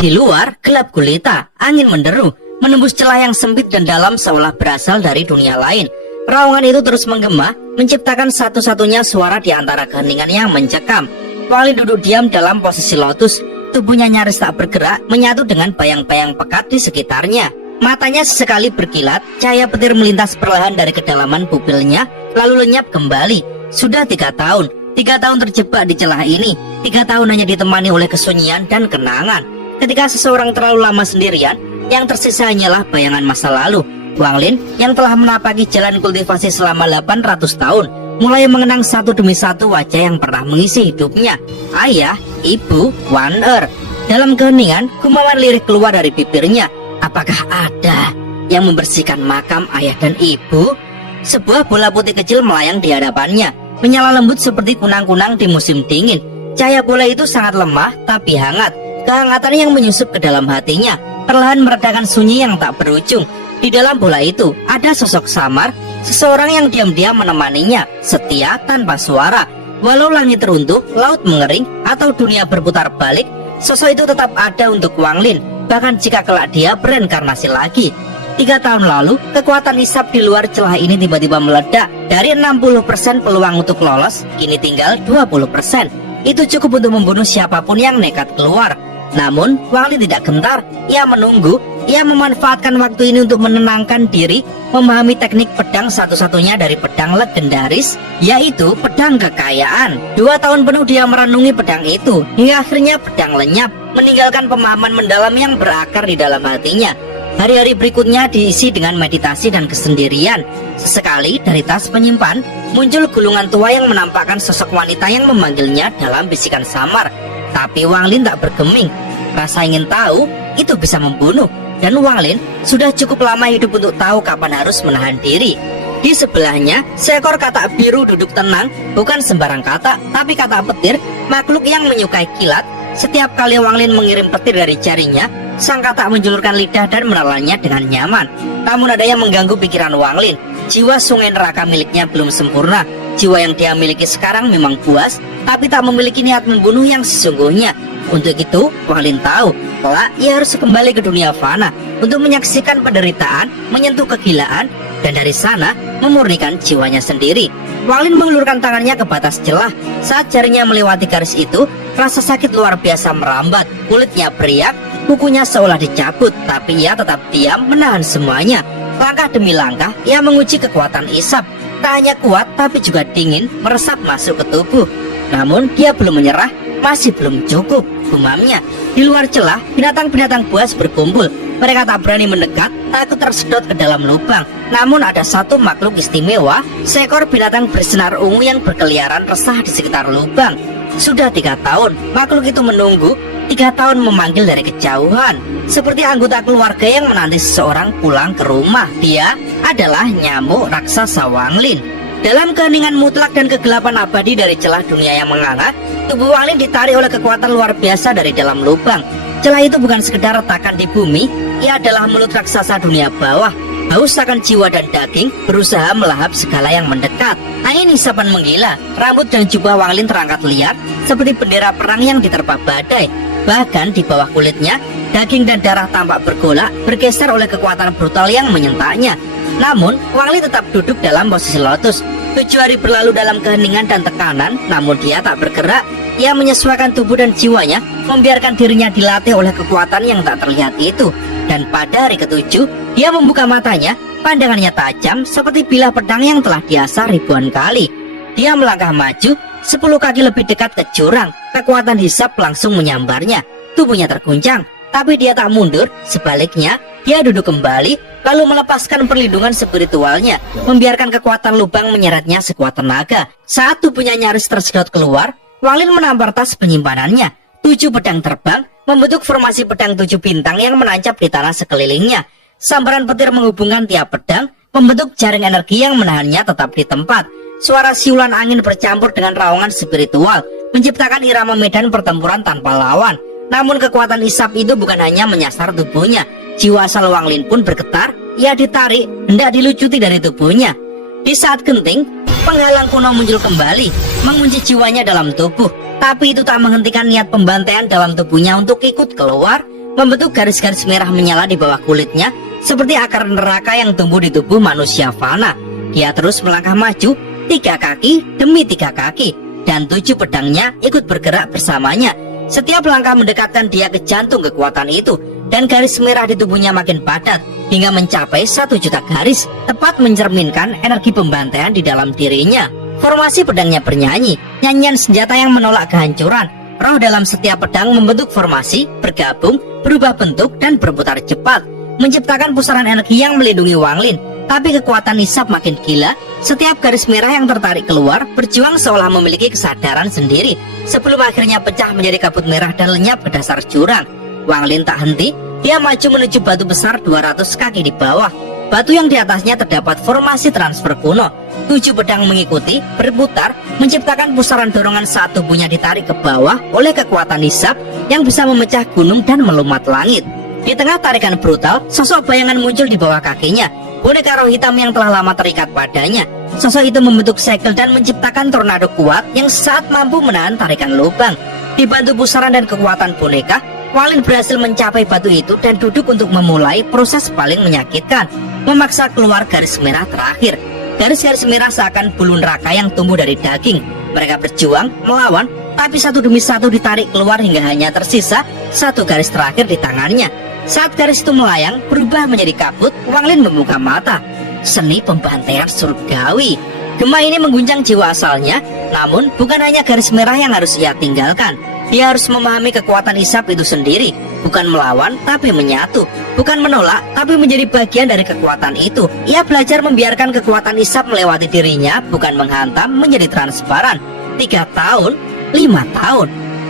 Di luar gelap gulita, angin menderu, menembus celah yang sempit dan dalam seolah berasal dari dunia lain. Raungan itu terus menggema, menciptakan satu-satunya suara di antara keheningan yang mencekam. Wanglin duduk diam dalam posisi lotus, tubuhnya nyaris tak bergerak, menyatu dengan bayang-bayang pekat di sekitarnya. Matanya sesekali berkilat, cahaya petir melintas perlahan dari kedalaman pupilnya, lalu lenyap kembali. Sudah 3 tahun, 3 tahun terjebak di celah ini, 3 tahun hanya ditemani oleh kesunyian dan kenangan. Ketika seseorang terlalu lama sendirian, yang tersisa hanyalah bayangan masa lalu. Wanglin yang telah menapaki jalan kultivasi selama 800 tahun, mulai mengenang satu demi satu wajah yang pernah mengisi hidupnya. Ayah, ibu, One Earth. Dalam keheningan, gumawan lirik keluar dari bibirnya. Apakah ada yang membersihkan makam ayah dan ibu? Sebuah bola putih kecil melayang di hadapannya, menyala lembut seperti kunang-kunang di musim dingin. Cahaya bola itu sangat lemah tapi hangat. Kehangatan yang menyusup ke dalam hatinya perlahan meredakan sunyi yang tak berujung. Di dalam bola itu ada sosok samar, seseorang yang diam-diam menemaninya, setia tanpa suara. Walau langit runtuh, laut mengering, atau dunia berputar balik, sosok itu tetap ada untuk Wanglin. Bahkan jika kelak dia bereinkarnasi lagi. 3 tahun lalu, kekuatan isap di luar celah ini tiba-tiba meledak. Dari 60% peluang untuk lolos, kini tinggal 20%. Itu cukup untuk membunuh siapapun yang nekat keluar. Namun, Wanglin tidak gentar. Ia menunggu. Ia memanfaatkan waktu ini untuk menenangkan diri, memahami teknik pedang satu-satunya dari pedang legendaris, yaitu pedang kekayaan. 2 tahun penuh dia merenungi pedang itu, hingga akhirnya pedang lenyap, meninggalkan pemahaman mendalam yang berakar di dalam hatinya. Hari-hari berikutnya diisi dengan meditasi dan kesendirian. Sesekali dari tas penyimpan muncul gulungan tua yang menampakkan sosok wanita yang memanggilnya dalam bisikan samar. Tapi Wanglin tak bergeming. Rasa ingin tahu itu bisa membunuh, dan Wanglin sudah cukup lama hidup untuk tahu kapan harus menahan diri. Di sebelahnya, seekor katak biru duduk tenang, bukan sembarang katak, tapi katak petir, makhluk yang menyukai kilat. Setiap kali Wanglin mengirim petir dari jarinya, sang katak menjulurkan lidah dan menelannya dengan nyaman. Namun ada yang mengganggu pikiran Wanglin. Jiwa sungai neraka miliknya belum sempurna. Jiwa yang dia miliki sekarang memang puas, tapi tak memiliki niat membunuh yang sesungguhnya. Untuk itu, Wanglin tahu kelak ia harus kembali ke dunia fana untuk menyaksikan penderitaan, menyentuh kegilaan, dan dari sana memurnikan jiwanya sendiri. Wanglin mengulurkan tangannya ke batas celah. Saat jarinya melewati garis itu, rasa sakit luar biasa merambat. Kulitnya beriak, kukunya seolah dicabut, tapi ia tetap diam menahan semuanya. Langkah demi langkah, ia menguji kekuatan isap. Tak hanya kuat, tapi juga dingin, meresap masuk ke tubuh. Namun dia belum menyerah, masih belum cukup, gumamnya. Di luar celah, binatang-binatang buas berkumpul. Mereka tak berani mendekat, takut tersedot ke dalam lubang. Namun ada satu makhluk istimewa, seekor binatang bersinar ungu yang berkeliaran resah di sekitar lubang. Sudah 3 tahun, makhluk itu menunggu. 3 tahun memanggil dari kejauhan, seperti anggota keluarga yang menanti seseorang pulang ke rumah. Dia adalah nyamuk raksasa Wanglin. Dalam keheningan mutlak dan kegelapan abadi dari celah dunia yang menganga, tubuh Wanglin ditarik oleh kekuatan luar biasa dari dalam lubang. Celah itu bukan sekedar retakan di bumi, ia adalah mulut raksasa dunia bawah. Haus akan jiwa dan daging, berusaha melahap segala yang mendekat. Angin hisapan menggila, rambut dan jubah Wanglin terangkat liar, seperti bendera perang yang diterpa badai. Bahkan di bawah kulitnya, daging dan darah tampak bergolak, bergeser oleh kekuatan brutal yang menyentaknya. Namun, Wanglin tetap duduk dalam posisi lotus. 7 hari berlalu dalam keheningan dan tekanan, namun dia tak bergerak. Ia menyesuaikan tubuh dan jiwanya, membiarkan dirinya dilatih oleh kekuatan yang tak terlihat itu. Dan pada hari ke-7, dia membuka matanya, pandangannya tajam seperti bilah pedang yang telah diasah ribuan kali. Dia melangkah maju, 10 kaki lebih dekat ke jurang. Kekuatan hisap langsung menyambarnya. Tubuhnya terguncang, tapi dia tak mundur. Sebaliknya, dia duduk kembali, lalu melepaskan perlindungan spiritualnya, membiarkan kekuatan lubang menyeretnya sekuat tenaga. Saat tubuhnya nyaris tersedot keluar, Wanglin menampar tas penyimpanannya. 7 pedang terbang, membentuk formasi pedang 7 bintang yang menancap di tanah sekelilingnya. Sambaran petir menghubungkan tiap pedang, membentuk jaring energi yang menahannya tetap di tempat. Suara siulan angin bercampur dengan raungan spiritual, menciptakan irama medan pertempuran tanpa lawan. Namun kekuatan isap itu bukan hanya menyasar tubuhnya. Jiwa asal Wanglin pun bergetar. Ia ditarik, hendak dilucuti dari tubuhnya. Di saat genting, penghalang kuno muncul kembali, mengunci jiwanya dalam tubuh. Tapi itu tak menghentikan niat pembantaian dalam tubuhnya untuk ikut keluar. membentuk garis-garis merah menyala di bawah kulitnya seperti akar neraka yang tumbuh di tubuh manusia fana. Dia terus melangkah maju, 3 kaki demi 3 kaki, dan 7 pedangnya ikut bergerak bersamanya. Setiap langkah mendekatkan dia ke jantung kekuatan itu, dan garis merah di tubuhnya makin padat hingga mencapai 1 juta garis, tepat mencerminkan energi pembantaian di dalam dirinya. Formasi pedangnya bernyanyi, nyanyian senjata yang menolak kehancuran. Roh dalam setiap pedang membentuk formasi, bergabung, berubah bentuk, dan berputar cepat, menciptakan pusaran energi yang melindungi Wang Lin. Tapi kekuatan hisap makin gila. Setiap garis merah yang tertarik keluar berjuang seolah memiliki kesadaran sendiri, sebelum akhirnya pecah menjadi kabut merah dan lenyap ke dasar jurang. Wang Lin tak henti, dia maju menuju batu besar 200 kaki di bawah. Batu yang di atasnya terdapat formasi transfer kuno. 7 pedang mengikuti, berputar, menciptakan pusaran dorongan saat tubuhnya ditarik ke bawah oleh kekuatan hisap yang bisa memecah gunung dan melumat langit. Di tengah tarikan brutal, sosok bayangan muncul di bawah kakinya. Boneka roh hitam yang telah lama terikat padanya. Sosok itu membentuk segel dan menciptakan tornado kuat yang saat mampu menahan tarikan lubang. Dibantu pusaran dan kekuatan boneka, Wang Lin berhasil mencapai batu itu dan duduk untuk memulai proses paling menyakitkan, memaksa keluar garis merah terakhir. Garis-garis merah seakan bulu neraka yang tumbuh dari daging. Mereka berjuang, melawan, tapi satu demi satu ditarik keluar hingga hanya tersisa 1 garis terakhir di tangannya. Saat garis itu melayang, berubah menjadi kabut, Wang Lin membuka mata. Seni pembantaian surgawi. Gema ini mengguncang jiwa asalnya, namun bukan hanya garis merah yang harus ia tinggalkan. Dia harus memahami kekuatan hisap itu sendiri, bukan melawan tapi menyatu, bukan menolak tapi menjadi bagian dari kekuatan itu. Ia belajar membiarkan kekuatan hisap melewati dirinya, bukan menghantam menjadi transparan. 3 tahun, 5 tahun,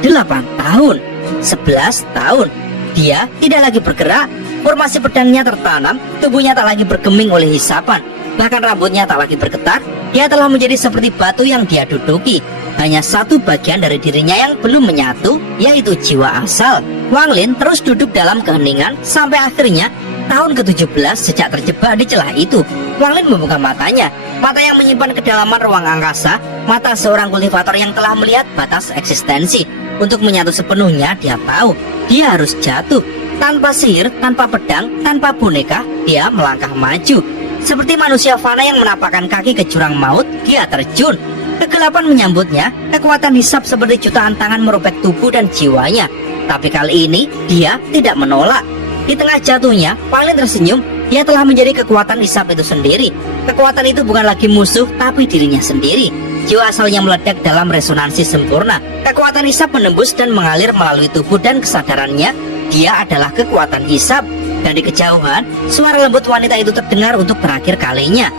8 tahun, 11 tahun. Dia tidak lagi bergerak, formasi pedangnya tertanam, tubuhnya tak lagi bergeming oleh hisapan, bahkan rambutnya tak lagi bergetar. Dia telah menjadi seperti batu yang dia duduki. Hanya 1 bagian dari dirinya yang belum menyatu, yaitu jiwa asal. Wang Lin terus duduk dalam keheningan sampai akhirnya tahun ke-17 sejak terjebak di celah itu. Wang Lin membuka matanya, mata yang menyimpan kedalaman ruang angkasa, mata seorang kultivator yang telah melihat batas eksistensi. Untuk menyatu sepenuhnya, dia tahu dia harus jatuh. Tanpa sihir, tanpa pedang, tanpa boneka, dia melangkah maju. Seperti manusia fana yang menapakkan kaki ke jurang maut, dia terjun. Kegelapan menyambutnya, kekuatan hisap seperti jutaan tangan merobek tubuh dan jiwanya. Tapi kali ini, dia tidak menolak. Di tengah jatuhnya, Wang Lin tersenyum. Dia telah menjadi kekuatan hisap itu sendiri. Kekuatan itu bukan lagi musuh, tapi dirinya sendiri. Jiwa asalnya meledak dalam resonansi sempurna. Kekuatan hisap menembus dan mengalir melalui tubuh dan kesadarannya. Dia adalah kekuatan hisap. Dan di kejauhan, suara lembut wanita itu terdengar untuk terakhir kalinya.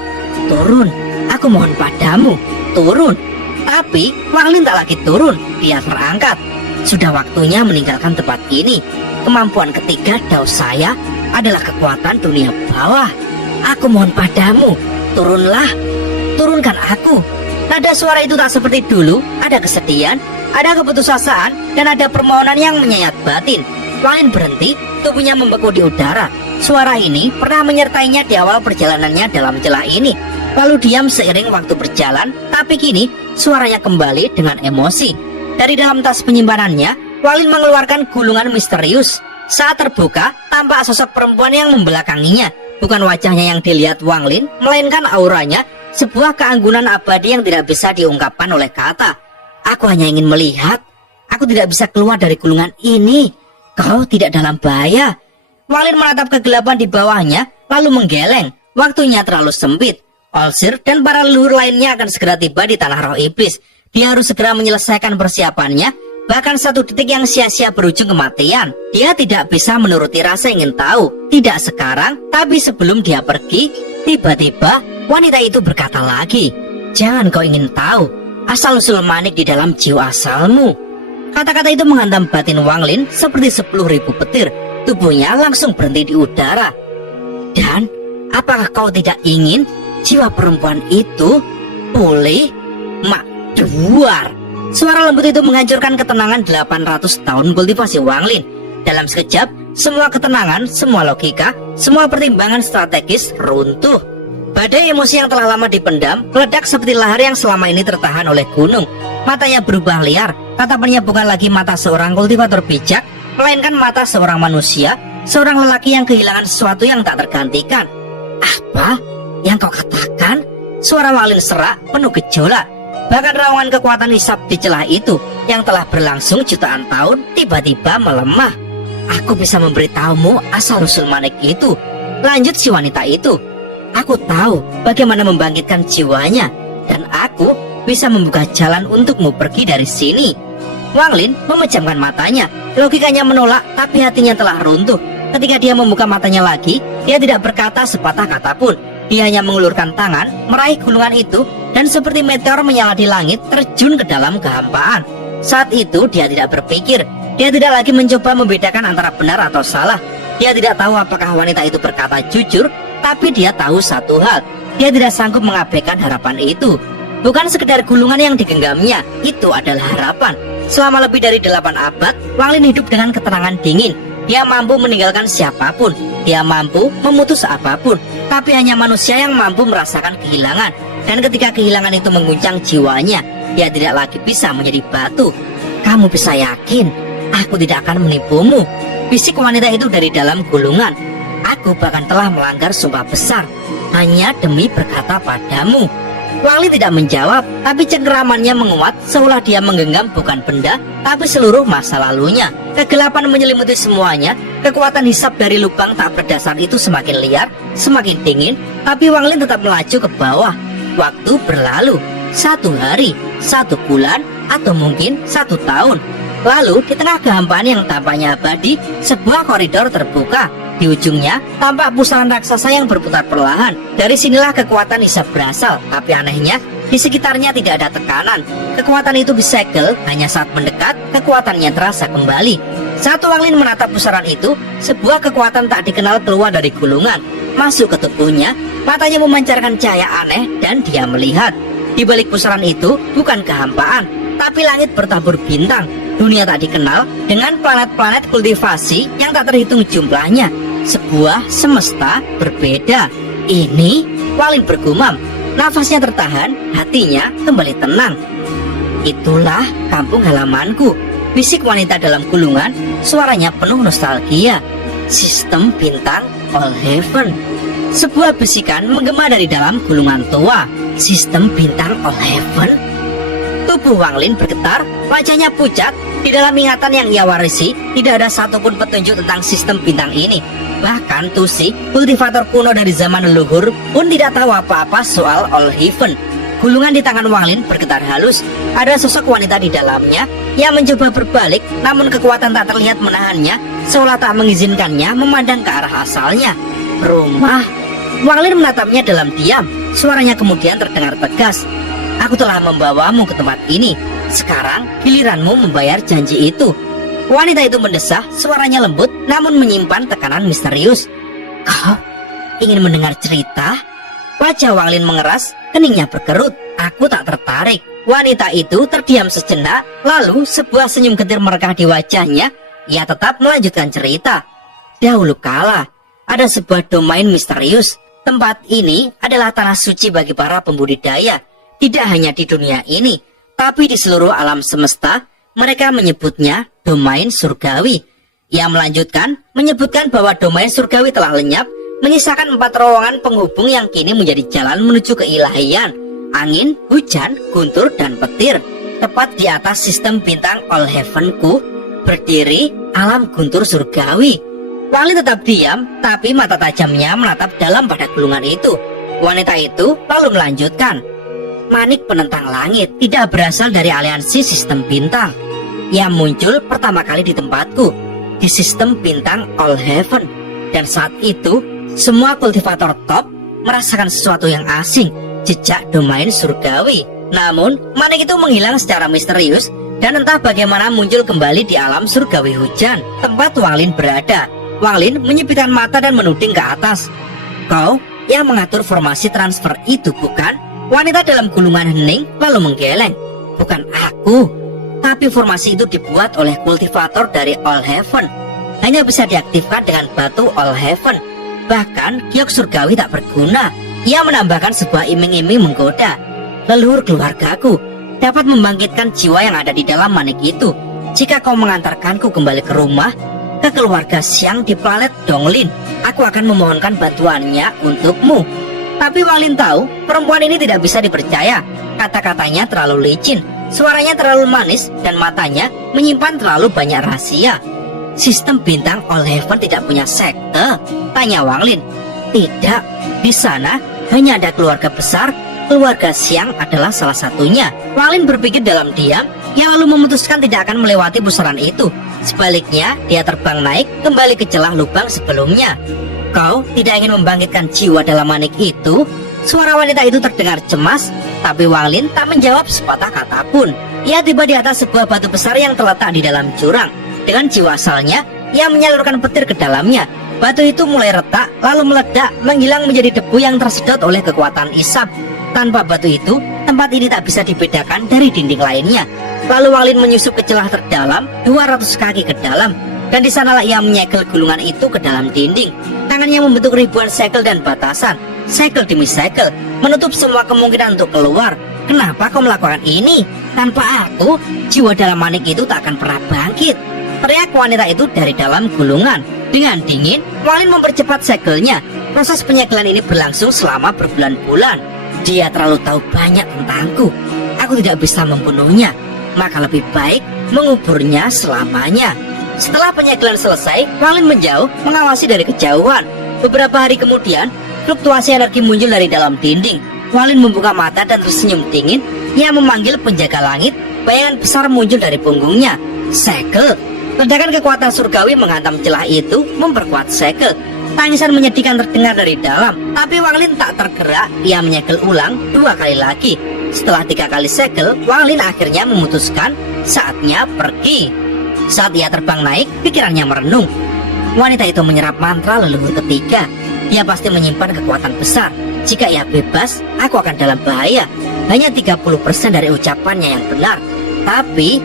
Turun, aku mohon padamu, turun. Tapi Wang Lin tak lagi turun, dia terangkat. Sudah waktunya meninggalkan tempat ini. Kemampuan ketiga Dao saya adalah kekuatan dunia bawah. Aku mohon padamu, turunlah, turunkan aku. Nada suara itu tak seperti dulu, ada kesedihan, ada keputusasaan, dan ada permohonan yang menyayat batin. Wang Lin berhenti, tubuhnya membeku di udara. Suara ini pernah menyertainya di awal perjalanannya dalam celah ini, lalu diam seiring waktu berjalan, tapi kini suaranya kembali dengan emosi. Dari dalam tas penyimpanannya, Wang Lin mengeluarkan gulungan misterius. Saat terbuka, tampak sosok perempuan yang membelakanginya. Bukan wajahnya yang dilihat Wang Lin, melainkan auranya, sebuah keanggunan abadi yang tidak bisa diungkapkan oleh kata. Aku hanya ingin melihat. Aku tidak bisa keluar dari gulungan ini. Kau tidak dalam bahaya. Wang Lin menatap kegelapan di bawahnya, lalu menggeleng. Waktunya terlalu sempit. Olsir dan para leluhur lainnya akan segera tiba di tanah roh iblis. Dia harus segera menyelesaikan persiapannya. Bahkan 1 detik yang sia-sia berujung kematian. Dia tidak bisa menuruti rasa ingin tahu. Tidak sekarang, tapi sebelum dia pergi. Tiba-tiba wanita itu berkata lagi, "Jangan kau ingin tahu asal-usul manik di dalam jiwa asalmu." Kata-kata itu menghantam batin Wang Lin seperti 10.000 petir. Tubuhnya langsung berhenti di udara. Dan apakah kau tidak ingin jiwa perempuan itu pulih? Makduar. Suara lembut itu menghancurkan ketenangan 800 tahun kultivasi Wang Lin. Dalam sekejap, semua ketenangan, semua logika, semua pertimbangan strategis runtuh. Badai emosi yang telah lama dipendam meledak seperti lahar yang selama ini tertahan oleh gunung. Matanya berubah liar, tatapannya bukan lagi mata seorang kultivator bijak, melainkan mata seorang manusia, seorang lelaki yang kehilangan sesuatu yang tak tergantikan. Apa yang kau katakan? Suara Wang Lin serak penuh gejolak. Bahkan raungan kekuatan hisab di celah itu yang telah berlangsung jutaan tahun tiba-tiba melemah. Aku bisa memberitahumu asal usul manik itu, lanjut si wanita itu. Aku tahu bagaimana membangkitkan jiwanya, dan aku bisa membuka jalan untukmu pergi dari sini. Wang Lin memejamkan matanya. Logikanya menolak, tapi hatinya telah runtuh. Ketika dia membuka matanya lagi, dia tidak berkata sepatah kata pun. Dia hanya mengulurkan tangan, meraih gulungan itu, dan seperti meteor menyala di langit, terjun ke dalam kehampaan. Saat itu dia tidak berpikir. Dia tidak lagi mencoba membedakan antara benar atau salah. Dia tidak tahu apakah wanita itu berkata jujur, tapi dia tahu satu hal. Dia tidak sanggup mengabaikan harapan itu. Bukan sekedar gulungan yang digenggamnya, itu adalah harapan. Selama lebih dari 8 abad, Wang Lin hidup dengan ketenangan dingin. Dia mampu meninggalkan siapapun, dia mampu memutus apapun, tapi hanya manusia yang mampu merasakan kehilangan. Dan ketika kehilangan itu mengguncang jiwanya, dia tidak lagi bisa menjadi batu. Kamu bisa yakin, aku tidak akan menipumu, bisik wanita itu dari dalam gulungan. Aku bahkan telah melanggar sumpah besar, hanya demi berkata padamu. Wang Lin tidak menjawab, tapi cengkeramannya menguat seolah dia menggenggam bukan benda, tapi seluruh masa lalunya. Kegelapan menyelimuti semuanya. Kekuatan hisab dari lubang tak berdasar itu semakin liar, semakin dingin, tapi Wang Lin tetap melaju ke bawah. Waktu berlalu, 1 hari, 1 bulan, atau mungkin 1 tahun. Lalu di tengah kehampaan yang tampaknya abadi, sebuah koridor terbuka. Di ujungnya tampak pusaran raksasa yang berputar perlahan. Dari sinilah kekuatan hisab berasal, tapi anehnya di sekitarnya tidak ada tekanan. Kekuatan itu disegel, hanya saat mendekat kekuatannya terasa kembali. Saat Wang Lin menatap pusaran itu, sebuah kekuatan tak dikenal keluar dari gulungan, masuk ke tubuhnya. Matanya memancarkan cahaya aneh dan dia melihat di balik pusaran itu bukan kehampaan, tapi langit bertabur bintang. Dunia tak dikenal dengan planet-planet kultivasi yang tak terhitung jumlahnya. Sebuah semesta berbeda. Ini, Wang Lin bergumam. Nafasnya tertahan, hatinya kembali tenang. Itulah kampung halamanku, bisik wanita dalam gulungan. Suaranya penuh nostalgia. Sistem bintang All Heaven. Sebuah bisikan menggema dari dalam gulungan tua. Sistem bintang All Heaven. Tubuh Wang Lin bergetar, wajahnya pucat. Di dalam ingatan yang ia warisi, tidak ada satupun petunjuk tentang sistem bintang ini. Bahkan Tusi, kultivator kuno dari zaman leluhur, pun tidak tahu apa-apa soal All Heaven. Gulungan di tangan Wang Lin bergetar halus. Ada sosok wanita di dalamnya yang mencoba berbalik, namun kekuatan tak terlihat menahannya, seolah tak mengizinkannya memandang ke arah asalnya. Rumah. Wang Lin menatapnya dalam diam. Suaranya kemudian terdengar tegas. Aku telah membawamu ke tempat ini. Sekarang giliranmu membayar janji itu. Wanita itu mendesah, suaranya lembut namun menyimpan tekanan misterius. Kau ingin mendengar cerita? Wajah Wang Lin mengeras, keningnya berkerut. Aku tak tertarik. Wanita itu terdiam sejenak, lalu sebuah senyum getir merekah di wajahnya. Ia tetap melanjutkan cerita. Dahulu kala, ada sebuah domain misterius. Tempat ini adalah tanah suci bagi para pembudidaya. Tidak hanya di dunia ini, tapi di seluruh alam semesta. Mereka menyebutnya domain surgawi. Ia melanjutkan menyebutkan bahwa domain surgawi telah lenyap, menyisakan 4 terowongan penghubung yang kini menjadi jalan menuju keilahian. Angin, hujan, guntur, dan petir. Tepat di atas sistem bintang All Heaven-ku berdiri alam guntur surgawi. Wang Lin tetap diam, tapi mata tajamnya menatap dalam pada gulungan itu. Wanita itu lalu melanjutkan. Manik penentang langit tidak berasal dari aliansi sistem bintang. Ia muncul pertama kali di tempatku, di sistem bintang All Heaven. Dan saat itu, semua kultivator top merasakan sesuatu yang asing, jejak domain surgawi. Namun, manik itu menghilang secara misterius dan entah bagaimana muncul kembali di alam surgawi hujan, tempat Wang Lin berada. Wang Lin menyipitkan mata dan menuding ke atas. Kau yang mengatur formasi transfer itu, bukan? Wanita dalam gulungan hening lalu menggeleng. Bukan aku, tapi formasi itu dibuat oleh kultivator dari All Heaven. Hanya bisa diaktifkan dengan batu All Heaven. Bahkan giok surgawi tak berguna. Ia menambahkan sebuah iming-iming menggoda. Leluhur keluargaku dapat membangkitkan jiwa yang ada di dalam manik itu. jika kau mengantarkanku kembali ke rumah, ke keluarga Xiang di planet Donglin, aku akan memohonkan bantuannya untukmu. Tapi Wang Lin tahu perempuan ini tidak bisa dipercaya. Kata-katanya terlalu licin, suaranya terlalu manis, dan matanya menyimpan terlalu banyak rahasia. Sistem bintang All Heaven tidak punya sekte? Tanya Wang Lin. Tidak, di sana hanya ada keluarga besar. Keluarga Xiang adalah salah satunya. Wang Lin berpikir dalam diam, ia lalu memutuskan tidak akan melewati pusaran itu. Sebaliknya, dia terbang naik kembali ke celah lubang sebelumnya. Kau tidak ingin membangkitkan jiwa dalam manik itu? Suara wanita itu terdengar cemas, tapi Wang Lin tak menjawab sepatah kata pun. Ia tiba di atas sebuah batu besar yang terletak di dalam jurang. Dengan jiwa asalnya, ia menyalurkan petir ke dalamnya. Batu itu mulai retak, lalu meledak, menghilang menjadi debu yang tersedot oleh kekuatan isap. Tanpa batu itu, tempat ini tak bisa dibedakan dari dinding lainnya. Lalu Wang Lin menyusup ke celah terdalam 200 kaki ke dalam, dan di sanalah ia menyegel gulungan itu ke dalam dinding. Tangannya membentuk ribuan segel dan batasan, segel demi segel, menutup semua kemungkinan untuk keluar. Kenapa kau melakukan ini? Tanpa aku, jiwa dalam manik itu tak akan pernah bangkit, teriak wanita itu dari dalam gulungan. Dengan dingin, Wang Lin mempercepat segelnya. Proses penyegelan ini berlangsung selama berbulan-bulan. Dia terlalu tahu banyak tentangku. Aku tidak bisa membunuhnya, maka lebih baik menguburnya selamanya. Setelah penyegelan selesai, Wang Lin menjauh, mengawasi dari kejauhan. Beberapa hari kemudian, fluktuasi energi muncul dari dalam dinding. Wang Lin membuka mata dan tersenyum dingin. Ia memanggil penjaga langit. Bayangan besar muncul dari punggungnya. Segel. Ledakan kekuatan surgawi menghantam celah itu, memperkuat segel. Tangisan menyedihkan terdengar dari dalam, tapi Wang Lin tak tergerak. Ia menyegel ulang 2 kali lagi. Setelah 3 kali segel, Wang Lin akhirnya memutuskan saatnya pergi. Saat ia terbang naik, pikirannya merenung. Wanita itu menyerap mantra leluhur ketiga. Dia pasti menyimpan kekuatan besar. Jika ia bebas, aku akan dalam bahaya. Hanya 30% dari ucapannya yang benar. Tapi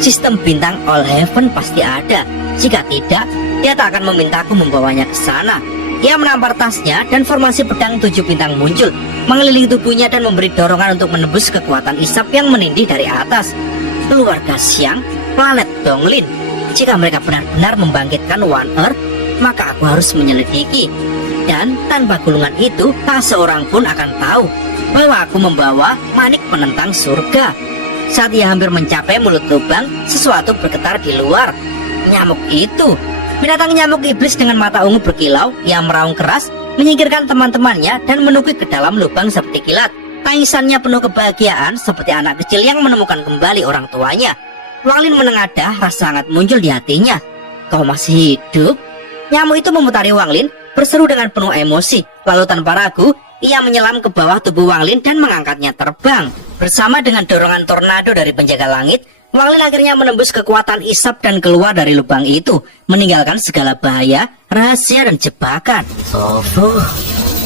sistem bintang All Heaven pasti ada. Jika tidak, dia tak akan memintaku membawanya ke sana. Ia menampar tasnya dan formasi pedang 7 bintang muncul, mengelilingi tubuhnya dan memberi dorongan untuk menembus kekuatan isap yang menindih dari atas. Keluarga Xiang, planet Donglin. Jika mereka benar-benar membangkitkan One Earth, maka aku harus menyelidiki. Dan tanpa gulungan itu, tak seorang pun akan tahu bahwa aku membawa manik penentang surga. Saat ia hampir mencapai mulut lubang, sesuatu bergetar di luar. Nyamuk itu, binatang nyamuk iblis dengan mata ungu berkilau, ia meraung keras, menyingkirkan teman-temannya dan menukik ke dalam lubang seperti kilat. Tangisannya penuh kebahagiaan seperti anak kecil yang menemukan kembali orang tuanya. Wang Lin menengadah, rasa hangat muncul di hatinya. Kau masih hidup? Nyamuk itu memutari Wang Lin, berseru dengan penuh emosi. Lalu tanpa ragu, ia menyelam ke bawah tubuh Wang Lin dan mengangkatnya terbang. Bersama dengan dorongan tornado dari penjaga langit, Wang Lin akhirnya menembus kekuatan isap dan keluar dari lubang itu, meninggalkan segala bahaya, rahasia, dan jebakan.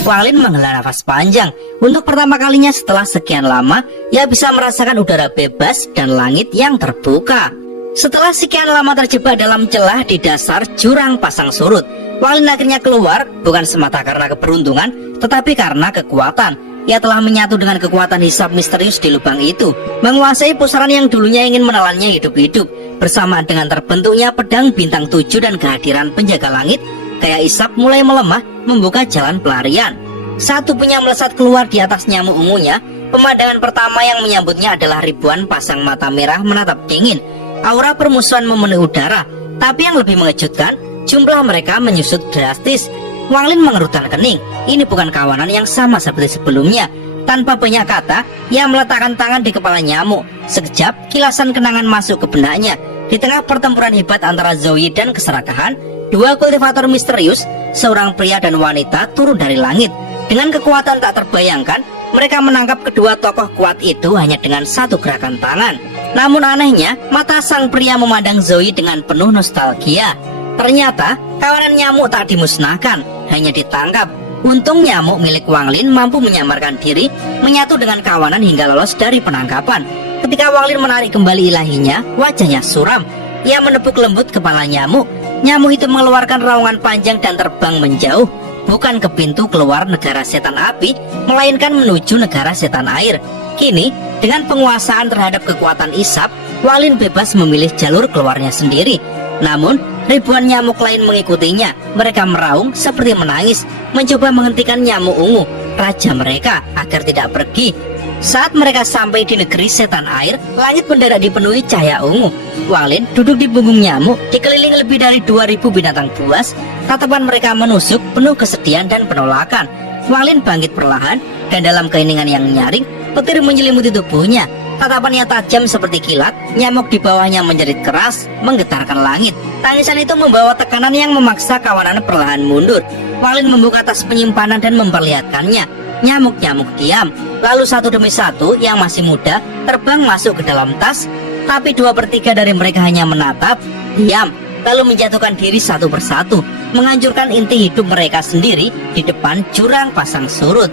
Wang Lin menghela nafas panjang. Untuk pertama kalinya setelah sekian lama, ia bisa merasakan udara bebas dan langit yang terbuka. Setelah sekian lama terjebak dalam celah di dasar jurang pasang surut, Wang Lin akhirnya keluar, bukan semata karena keberuntungan, tetapi karena kekuatan. Ia telah menyatu dengan kekuatan hisap misterius di lubang itu, menguasai pusaran yang dulunya ingin menelannya hidup-hidup. Bersamaan dengan terbentuknya pedang bintang 7 dan kehadiran penjaga langit, kayak isap mulai melemah, membuka jalan pelarian. Saat tubuhnya melesat keluar di atas nyamuk ungunya, pemandangan pertama yang menyambutnya adalah ribuan pasang mata merah menatap dingin. Aura permusuhan memenuhi udara, tapi yang lebih mengejutkan, jumlah mereka menyusut drastis. Wang Lin mengerutkan kening. Ini bukan kawanan yang sama seperti sebelumnya. Tanpa banyak kata, ia meletakkan tangan di kepala nyamuk. Sekejap, kilasan kenangan masuk ke benaknya. Di tengah pertempuran hebat antara Zoe dan keserakahan, 2 kultivator misterius, seorang pria dan wanita, turun dari langit. Dengan kekuatan tak terbayangkan, mereka menangkap kedua tokoh kuat itu hanya dengan 1 gerakan tangan. Namun anehnya, mata sang pria memandang Zoe dengan penuh nostalgia. Ternyata, kawanan nyamuk tak dimusnahkan, hanya ditangkap. Untung nyamuk milik Wang Lin mampu menyamarkan diri, menyatu dengan kawanan hingga lolos dari penangkapan. Ketika Wang Lin menarik kembali ilahinya, wajahnya suram. Ia menepuk lembut kepala nyamuk. Nyamuk itu mengeluarkan raungan panjang dan terbang menjauh, bukan ke pintu keluar negara setan api, melainkan menuju negara setan air. Kini, Dengan penguasaan terhadap kekuatan isap, Wang Lin bebas memilih jalur keluarnya sendiri. Namun, ribuan nyamuk lain mengikutinya. Mereka meraung seperti menangis, mencoba menghentikan nyamuk ungu, raja mereka, agar tidak pergi. Saat mereka sampai di negeri setan air, langit mendadak dipenuhi cahaya ungu. Wang Lin duduk di punggung nyamuk, dikelilingi lebih dari 2000 binatang buas. Tatapan mereka menusuk, penuh kesedihan dan penolakan. Wang Lin bangkit perlahan, dan dalam keheningan yang nyaring, petir menyelimuti tubuhnya. Tatapannya tajam seperti kilat, nyamuk di bawahnya menjerit keras, menggetarkan langit. Tangisan itu membawa tekanan yang memaksa kawanan perlahan mundur. Wang Lin membuka tas penyimpanan dan memperlihatkannya. Nyamuk-nyamuk diam, lalu satu demi satu yang masih muda terbang masuk ke dalam tas. Tapi 2/3 dari mereka hanya menatap, diam, lalu menjatuhkan diri satu persatu, menghancurkan inti hidup mereka sendiri di depan jurang pasang surut.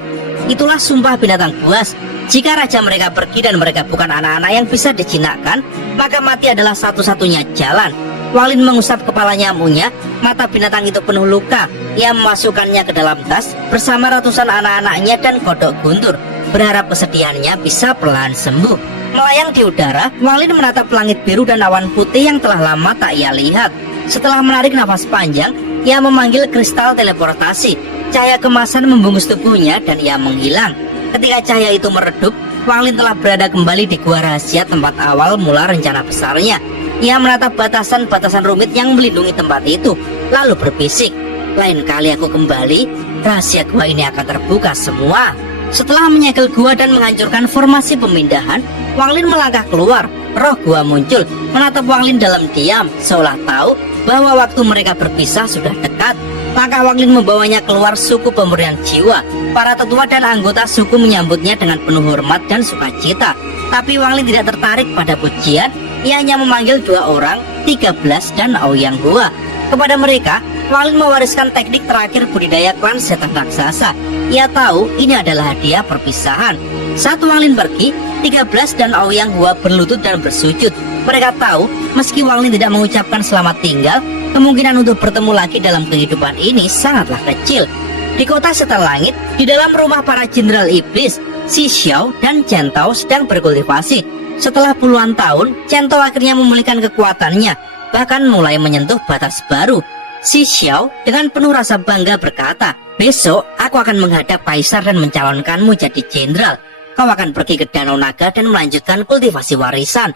Itulah sumpah binatang buas. Jika raja mereka pergi dan mereka bukan anak-anak yang bisa dijinakkan, maka mati adalah satu-satunya jalan. Wang Lin mengusap kepala nyamuknya. Mata binatang itu penuh luka. Ia memasukkannya ke dalam tas bersama ratusan anak-anaknya dan kodok guntur, berharap kesedihannya bisa perlahan sembuh. Melayang di udara, Wang Lin menatap langit biru dan awan putih yang telah lama tak ia lihat. Setelah menarik nafas panjang, ia memanggil kristal teleportasi. Cahaya kemasan membungkus tubuhnya dan ia menghilang. Ketika cahaya itu meredup, Wang Lin telah berada kembali di gua rahasia tempat awal mula rencana besarnya. Ia menatap batasan-batasan rumit yang melindungi tempat itu, lalu berbisik, "Lain kali aku kembali, rahasia gua ini akan terbuka semua." Setelah menyegel gua dan menghancurkan formasi pemindahan, Wang Lin melangkah keluar. Roh gua muncul, menatap Wang Lin dalam diam, seolah tahu bahwa waktu mereka berpisah sudah dekat. Maka Wang Lin membawanya keluar suku pemberian jiwa. Para tetua dan anggota suku menyambutnya dengan penuh hormat dan sukacita. Tapi Wang Lin tidak tertarik pada pujian. Ia hanya memanggil 2 orang, 13 dan Aoyang Hua. Kepada mereka, Wang Lin mewariskan teknik terakhir budidaya klan setan raksasa. Ia tahu ini adalah hadiah perpisahan. Saat Wang Lin pergi, 13 dan Aoyang Hua berlutut dan bersujud. Mereka tahu, meski Wang Lin tidak mengucapkan selamat tinggal, kemungkinan untuk bertemu lagi dalam kehidupan ini sangatlah kecil. Di kota setan langit, di dalam rumah para jenderal iblis, Xi Xiao dan Chen Tao sedang berkultivasi. Setelah puluhan tahun, Chen Tao akhirnya memulihkan kekuatannya, bahkan mulai menyentuh batas baru. Xi Xiao dengan penuh rasa bangga berkata, "Besok aku akan menghadap kaisar dan mencalonkanmu jadi jenderal. Kau akan pergi ke Danau Naga dan melanjutkan kultivasi warisan."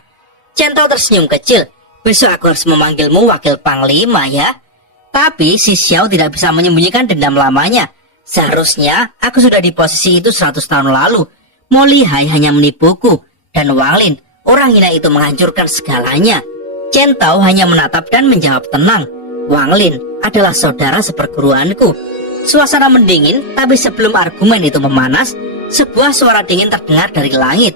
Chen Tao tersenyum kecil, "Besok aku harus memanggilmu wakil panglima ya." Tapi Xi Xiao tidak bisa menyembunyikan dendam lamanya. "Seharusnya aku sudah di posisi itu 100 tahun lalu. Mo Lihai hanya menipuku. Dan Wang Lin, orang hina itu menghancurkan segalanya." Chen Tao hanya menatap dan menjawab tenang, "Wang Lin adalah saudara seperguruanku." Suasana mendingin, tapi sebelum argumen itu memanas, sebuah suara dingin terdengar dari langit.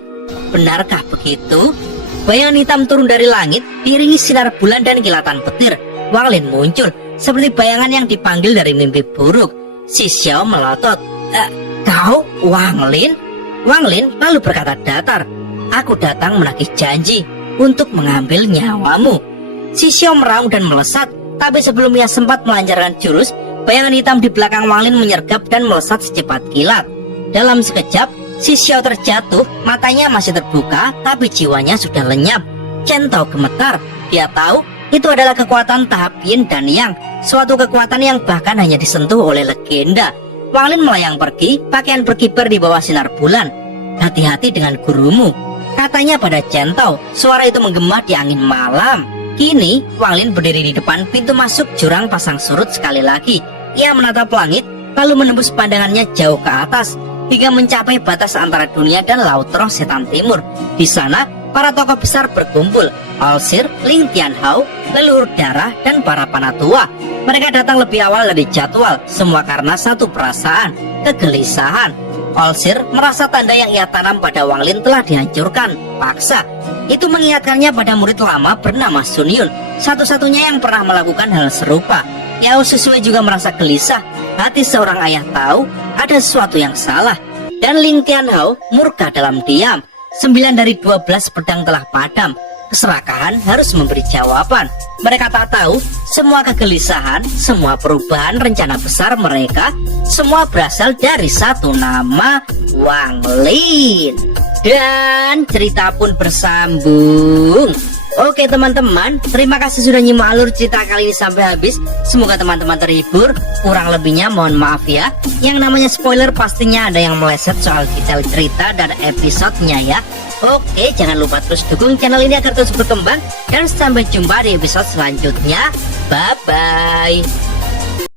"Benarkah begitu?" Bayangan hitam turun dari langit, diiringi sinar bulan dan kilatan petir. Wang Lin muncul, seperti bayangan yang dipanggil dari mimpi buruk. Xi Xiao melotot, "Kau, Wang Lin?" Wang Lin lalu berkata datar, "Aku datang menagih janji untuk mengambil nyawamu." Xi Xiao meraung dan melesat, tapi sebelum ia sempat melancarkan jurus, bayangan hitam di belakang Wang Lin menyergap dan melesat secepat kilat. Dalam sekejap, Xi Xiao terjatuh, matanya masih terbuka, tapi jiwanya sudah lenyap. Chen Tao gemetar, dia tahu itu adalah kekuatan tahap yin dan yang, suatu kekuatan yang bahkan hanya disentuh oleh legenda. Wang Lin melayang pergi, pakaian berkibar di bawah sinar bulan. "Hati-hati dengan gurumu," katanya pada Chen Tao. Suara itu menggema di angin malam. Kini, Wang Lin berdiri di depan pintu masuk jurang pasang surut sekali lagi. Ia menatap langit, lalu menembus pandangannya jauh ke atas, hingga mencapai batas antara dunia dan Laut Roh Setan Timur. Di sana, para tokoh besar berkumpul, Alsir, Ling Tianhao, leluhur darah, dan para panatua. Mereka datang lebih awal dari jadwal, semua karena satu perasaan, kegelisahan. Alsir merasa tanda yang ia tanam pada Wang Lin telah dihancurkan paksa. Itu mengingatkannya pada murid lama bernama Sun Yun, satu-satunya yang pernah melakukan hal serupa. Yao Susui juga merasa gelisah. Hati seorang ayah tahu ada sesuatu yang salah. Dan Ling Tianhao murka dalam diam. 9 dari 12 pedang telah padam. Keserakahan harus memberi jawaban. Mereka tak tahu semua kegelisahan, semua perubahan rencana besar mereka, semua berasal dari satu nama, Wang Lin. Dan cerita pun bersambung. Oke teman-teman, terima kasih sudah nyimak alur cerita kali ini sampai habis. Semoga teman-teman terhibur. Kurang lebihnya mohon maaf ya. Yang namanya spoiler pastinya ada yang meleset soal detail cerita dan episodenya ya. Oke, jangan lupa terus dukung channel ini agar terus berkembang. Dan sampai jumpa di episode selanjutnya. Bye-bye.